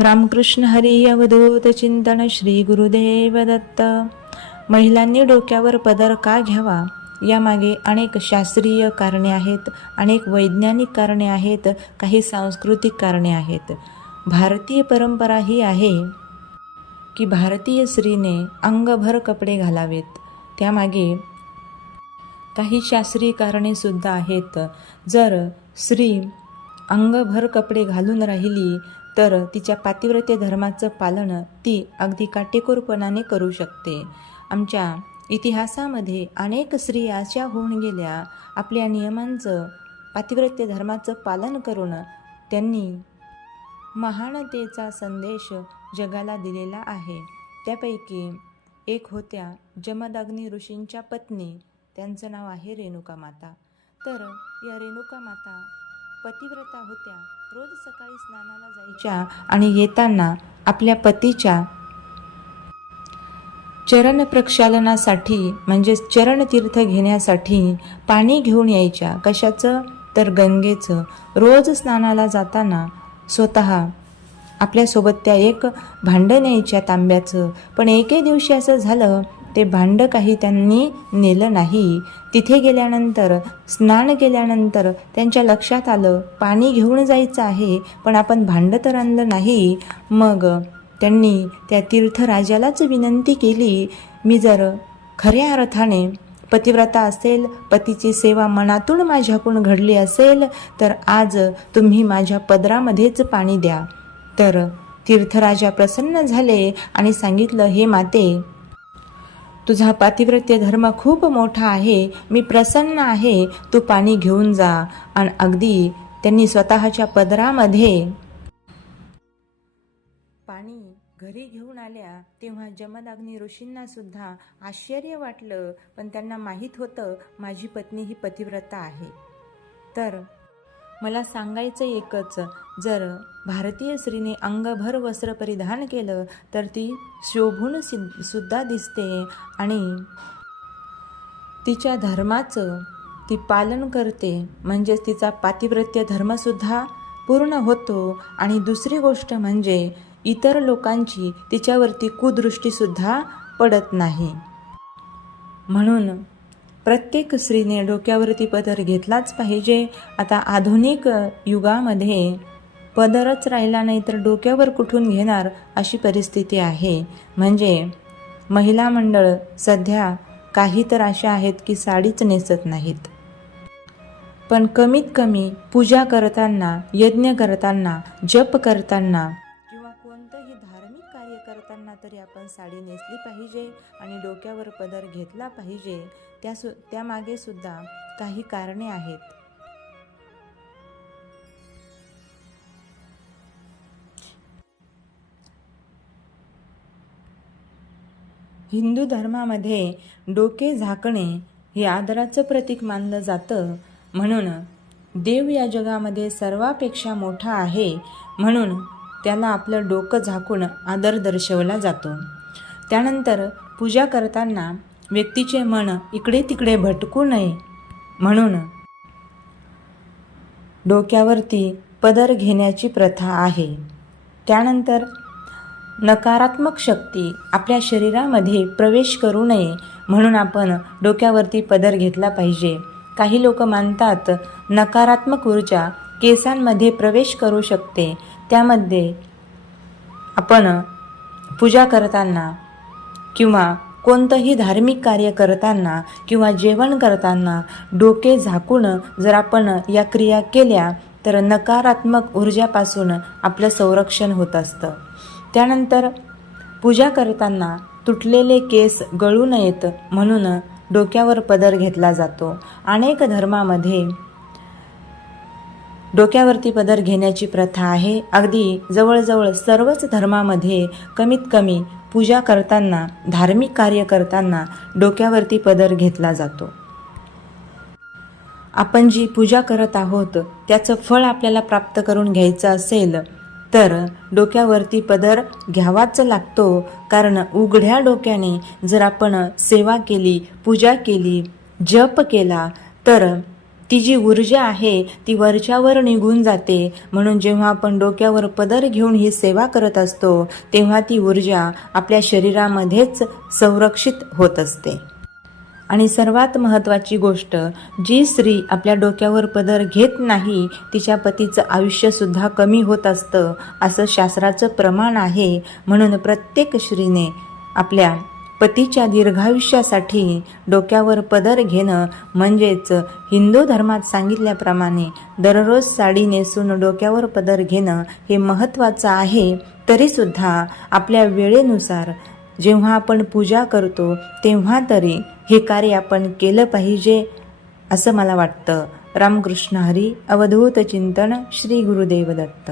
रामकृष्ण हरी अवधूत चिंतन श्री गुरुदेव दत्त. महिलांनी डोक्यावर पदर का घ्यावा? यामागे अनेक शास्त्रीय कारणे आहेत अनेक वैज्ञानिक कारणे आहेत काही सांस्कृतिक कारणे आहेत. भारतीय परंपरा ही आहे की भारतीय स्त्रीने अंगभर कपडे घालावेत. त्यामागे काही शास्त्रीय कारणे सुद्धा आहेत. जर स्त्री अंगभर कपडे घालून राहिली तर तिच्या पातिव्रत्य धर्माचं पालन ती अगदी काटेकोरपणाने करू शकते. आमच्या इतिहासामध्ये अनेक स्त्रिया अशा होऊन गेल्या आपल्या नियमांचं पातिव्रत्य धर्माचं पालन करून त्यांनी महानतेचा संदेश जगाला दिलेला आहे. त्यापैकी एक होत्या जमदाग्नी ऋषींच्या पत्नी. त्यांचं नाव आहे रेणुका माता. तर या रेणुका माता पतिव्रता होत्या. रोज सकाळी स्नानाला जायच्या आणि येताना आपल्या पतीच्या चरण प्रक्षालनासाठी म्हणजेच चरणतीर्थ घेण्यासाठी पाणी घेऊन यायच्या. कशाचं? तर गंगेचं. रोज स्नानाला जाताना स्वतः आपल्यासोबत त्या एक भांडं न्यायच्या तांब्याचं. पण एके दिवशी असं झालं ते भांडं काही त्यांनी नेलं नाही. तिथे गेल्यानंतर स्नान केल्यानंतर त्यांच्या लक्षात आलं पाणी घेऊन जायचं आहे पण आपण भांडं तर आणलं नाही. मग त्यांनी त्या तीर्थराजालाच विनंती केली मी जर खऱ्या अर्थाने पतिव्रता असेल पतीची सेवा मनातून माझ्याकडून घडली असेल तर आज तुम्ही माझ्या पदरामध्येच पाणी द्या. तर तीर्थराजा प्रसन्न झाले आणि सांगितलं हे माते तुझा पातिव्रत्य धर्म खूप मोठा आहे मी प्रसन्न आहे तू पाणी घेऊन जा. आणि अगदी त्यांनी स्वतःच्या पदरामध्ये पाणी घरी घेऊन आल्या तेव्हा जमदाग्नी ऋषींना सुद्धा आश्चर्य वाटलं पण त्यांना माहीत होतं माझी पत्नी ही पतिव्रता आहे. तर मला सांगायचं एकच. जर भारतीय स्त्रीने अंगभर वस्त्र परिधान केलं तर ती शोभून सि सुद्धा दिसते. आणि तिच्या धर्माचं ती पालन करते. म्हणजेच तिचा पातिव्रत्य धर्मसुद्धा पूर्ण होतो. आणि दुसरी गोष्ट म्हणजे इतर लोकांची तिच्यावरती कुदृष्टीसुद्धा पडत नाही. म्हणून प्रत्येक स्त्रीने डोक्यावरती पदर घेतलाच पाहिजे. आता आधुनिक युगामध्ये पदरच राहिला नाही तर डोक्यावर कुठून घेणार अशी परिस्थिती आहे. म्हणजे महिला मंडळ सध्या काही तर अशा आहेत की साडीच नेसत नाहीत. पण कमीत कमी पूजा करताना यज्ञ करताना जप करताना तरी आपण साडी नेसली पाहिजे आणि डोक्यावर पदर घेतला पाहिजे त्या सु त्यामागे सुद्धा काही कारणे आहेत. हिंदू धर्मामध्ये डोके झाकणे हे आदराचं प्रतीक मानलं जातं. म्हणून देव या जगामध्ये सर्वापेक्षा मोठा आहे. म्हणून त्याला आपलं डोकं झाकून आदर दर्शवला जातो. त्यानंतर पूजा करताना व्यक्तीचे मन इकडे तिकडे भटकू नये म्हणून डोक्यावरती पदर घेण्याची प्रथा आहे. त्यानंतर नकारात्मक शक्ती आपल्या शरीरामध्ये प्रवेश करू नये म्हणून आपण डोक्यावरती पदर घेतला पाहिजे. काही लोक मानतात नकारात्मक ऊर्जा केसांमध्ये प्रवेश करू शकते त्यामध्ये आपण पूजा करताना किंवा कोणतंही धार्मिक कार्य करताना किंवा जेवण करताना डोके झाकून जर आपण या क्रिया केल्या तर नकारात्मक ऊर्जापासून आपलं संरक्षण होत असतं. त्यानंतर पूजा करताना तुटलेले केस गळू नयेत म्हणून डोक्यावर पदर घेतला जातो. अनेक धर्मामध्ये डोक्यावरती पदर घेण्याची प्रथा आहे. अगदी जवळजवळ सर्वच धर्मामध्ये कमीत कमी पूजा करताना धार्मिक कार्य करताना डोक्यावरती पदर घेतला जातो. आपण जी पूजा करत आहोत त्याचं फळ आपल्याला प्राप्त करून घ्यायचं असेल तर डोक्यावरती पदर घ्यावाच लागतो. कारण उघड्या डोक्याने जर आपण सेवा केली पूजा केली जप केला तर ती जी ऊर्जा आहे ती वरच्यावर निघून जाते. म्हणून जेव्हा आपण डोक्यावर पदर घेऊन ही सेवा करत असतो तेव्हा ती ऊर्जा आपल्या शरीरामध्येच संरक्षित होत असते. आणि सर्वात महत्त्वाची गोष्ट जी स्त्री आपल्या डोक्यावर पदर घेत नाही तिच्या पतीचं आयुष्यसुद्धा कमी होत असतं असं शास्त्राचं प्रमाण आहे. म्हणून प्रत्येक स्त्रीने आपल्या पतीच्या दीर्घायुष्यासाठी डोक्यावर पदर घेणं म्हणजेच हिंदू धर्मात सांगितल्याप्रमाणे दररोज साडी नेसून डोक्यावर पदर घेणं हे महत्त्वाचं आहे. तरीसुद्धा आपल्या वेळेनुसार जेव्हा आपण पूजा करतो तेव्हा तरी हे कार्य आपण केलं पाहिजे असं मला वाटतं. रामकृष्ण हरी अवधूत चिंतन श्री गुरुदेव दत्त